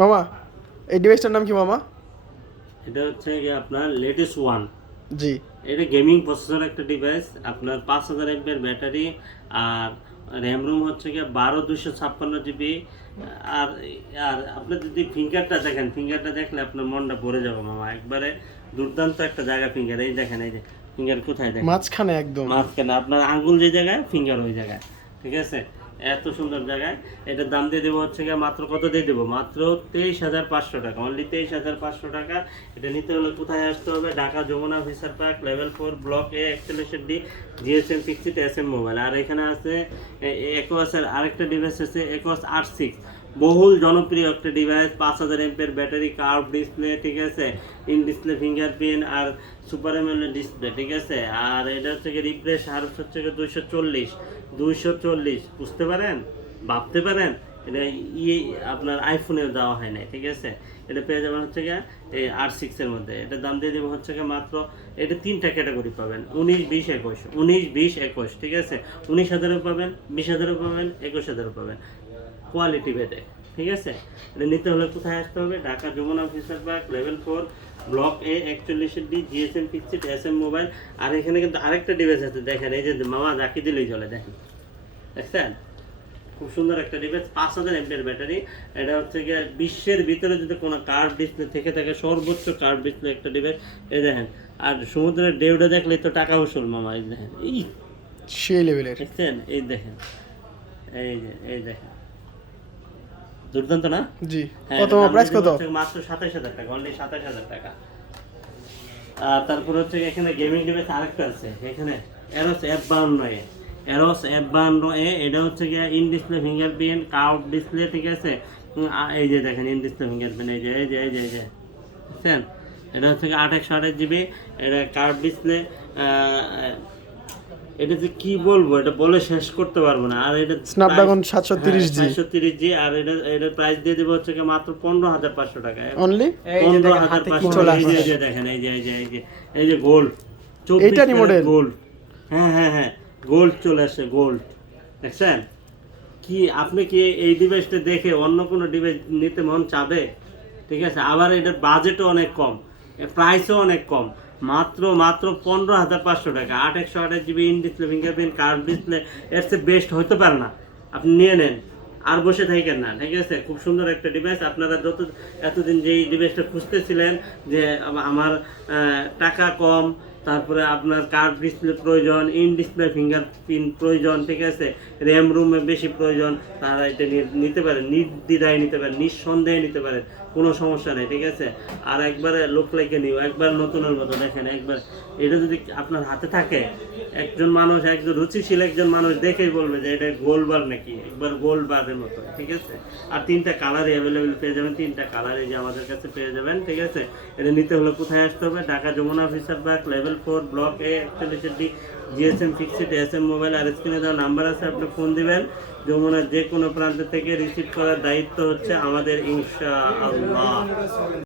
মামা এই ডিভাইসটার নাম কি মামা? এটা হচ্ছে গিয়ে আপনার লেটেস্ট ওয়ান জি। এটা গেমিং প্রসেসর একটা ডিভাইস আপনার পাঁচ হাজার এমপের ব্যাটারি আর র্যাম রুম হচ্ছে গিয়ে বারো দুশো ছাপ্পান্ন জিবি আর আর আপনি যদি ফিঙ্গারটা দেখেন ফিঙ্গারটা দেখলে আপনার মনটা ভরে যাবে মামা। একবারে দুর্দান্ত একটা জায়গা ফিঙ্গার এই দেখেন এই যে ফিঙ্গার কোথায় দেখেন? মাঝখানে একদম। মাঝখানে আপনার আঙ্গুল যে জায়গায় ফিঙ্গার ওই জায়গায়। ঠিক আছে? এত সুন্দর জায়গায়। এটার দাম দিয়ে দেবো হচ্ছে গিয়ে মাত্র কত দিয়ে দেবো? মাত্র তেইশ হাজার পাঁচশো টাকা। অনলি তেইশ হাজার পাঁচশো টাকা। এটা নিতে হলে কোথায় আসতে হবে? Dhaka Jamuna Fischer park level four block A acceleration D GSM fix it S M mobile আর এখানে আছে একোয়াসের আরেকটা ডিভাইস আছে একোয়াস আট সিক্স বহুল জনপ্রিয় একটা ডিভাইস পাঁচ হাজার এমপের ব্যাটারি কার্ভ ডিসপ্লে ঠিক আছে? ইন ডিসপ্লে ফিঙ্গারপ্রিন্ট আর সুপার এমএলএ ডিসপ্লে ঠিক আছে? আর এটা হচ্ছে রিফ্রেশ আর হচ্ছে দুইশো চল্লিশ। দুইশো চল্লিশ, বুঝতে পারেন? ভাবতে পারেন? এটা ইয়ে আপনার আইফোনেও দেওয়া হয় নাই, ঠিক আছে? এটা পেয়ে যাবেন হচ্ছে গিয়ে, এই আর সিক্সের মধ্যে। এটার দাম দিয়ে দেবো হচ্ছে গিয়ে মাত্র, এটা তিনটা ক্যাটাগরি পাবেন, উনিশ, বিশ, একুশ। উনিশ, বিশ, একুশ, ঠিক আছে? উনিশ হাজারও পাবেন, বিশ হাজারও পাবেন, একুশ হাজারও পাবেন। কোয়ালিটি ভেদে ঠিক আছে? এটা নিতে হলে কোথায় আসতে হবে? Dhaka Jamuna officer park level four block A একচল্লিশের D GSM fixed S M mobile আর এখানে কিন্তু আরেকটা ডিভাইস আছে, দেখেন, এই যে মামা জাকি দিলেই চলে, দেখেন। দেখছেন? খুব সুন্দর একটা ডিভাইস পাঁচ হাজার এমপির ব্যাটারি। এটা হচ্ছে গিয়ে বিশ্বের ভিতরে যদি কোনো কার্ভ ডিসপ্লে থেকে থাকে সর্বোচ্চ কার্ভ ডিসপ্লে একটা ডিভাইস এই দেখেন। আর সমুদ্রের ঢেউটা দেখলে তো টাকা উসুল মামা এই দেখেন। এই সেই লেভেলের। দেখছেন? এই দেখেন। এই যে এই দেখেন। দুর্দান্ত না? জি। হ্যাঁ, কত প্রাইস কত? মাত্র সাতাশ হাজার টাকা অনলি সাতাশ হাজার টাকা। আর তারপর হচ্ছে এখানে গেমিং ডিভাইস আরেকটা আছে এখানে এরোস এফ বাউন্ন এ। এরোস এফ বাউন্ন এ এটা হচ্ছে গিয়ে ইন ডিসপ্লে ফিঙ্গারপ্রিন্ট কাউট ডিসপ্লে ঠিক আছে? এই যে দেখেন ইন ডিসপ্লে ফিঙ্গারপ্রিন্ট এই যে এই যে এই যে এই যে বুঝছেন? এটা হচ্ছে গিয়ে আট একশো আঠাশ জিবি এটা কার্ভ ডিসপ্লে এটা যে কি বলব এটা বলে শেষ করতে পারব না। আর এটা স্ন্যাপড্রাগন সাতশো তিরিশ জি। সাতশো তিরিশ জি আর এটা এটার প্রাইস দিয়ে দেবো হচ্ছে গিয়ে মাত্র পনেরো হাজার পাঁচশো টাকা। অনলি পনেরো হাজার পাঁচশো চলে এই যে- দেখেন এই যে এই যে এই যে এই যে গোল্ড এইটারই model? গোল্ড হ্যাঁ হ্যাঁ হ্যাঁ। গোল্ড চলে আসছে গোল্ড দেখছেন? কি, আপনি কি এই ডিভাইসটা দেখে অন্য কোনো ডিভাইস নিতে মন চাবে? ঠিক আছে? আবার এটার বাজেটও অনেক কম। প্রাইসও অনেক কম। মাত্র মাত্র পনেরো হাজার পাঁচশো টাকা। আট একশো আঠাশ GB in display fingerprint curve display এর চেয়ে বেস্ট হতে পারে না। আপনি নিয়ে নেন। আর বসে থাকেন না, ঠিক আছে? খুব সুন্দর একটা ডিভাইস আপনারা যত, এতদিন যেই ডিভাইসটা খুঁজতেছিলেন যে আমার টাকা কম তারপরে আপনার কার্ড ডিসপ্লে প্রয়োজন ইন ডিসপ্লে ফিঙ্গার প্রিন্ট প্রয়োজন, ঠিক আছে? র্যাম রুমে বেশি প্রয়োজন, তারা এটা নিতে পারেন, নির্দ্বিধায় নিতে পারেন, নিঃসন্দেহে নিতে পারেন। কোনো সমস্যা নেই, ঠিক আছে? আর একবারে লোক লাইকে নিও একবার নতুনের মতো দেখেন, একবার এটা যদি আপনার হাতে থাকে, একজন মানুষ, একজন রুচিশীল একজন মানুষ দেখেই বলবে যে এটা গোল বার নাকি, একবার গোল বারের মতো, ঠিক আছে? আর তিনটা কালারই অ্যাভেলেবেল পেয়ে যাবেন, তিনটা কালারই যে আমাদের কাছে পেয়ে যাবেন, ঠিক আছে? এটা নিতে হলে কোথায় আসতে হবে? Dhaka Jamuna officer park level four block A একচল্লিশের D GSM fixed SM mobile আর স্ক্রিনে দেওয়া নাম্বার আছে, আপনি ফোন দিবেন। যমুনার যে কোনো প্রান্ত থেকে রিসিভ করার দায়িত্ব হচ্ছে আমাদের ইনশা আল্লাহ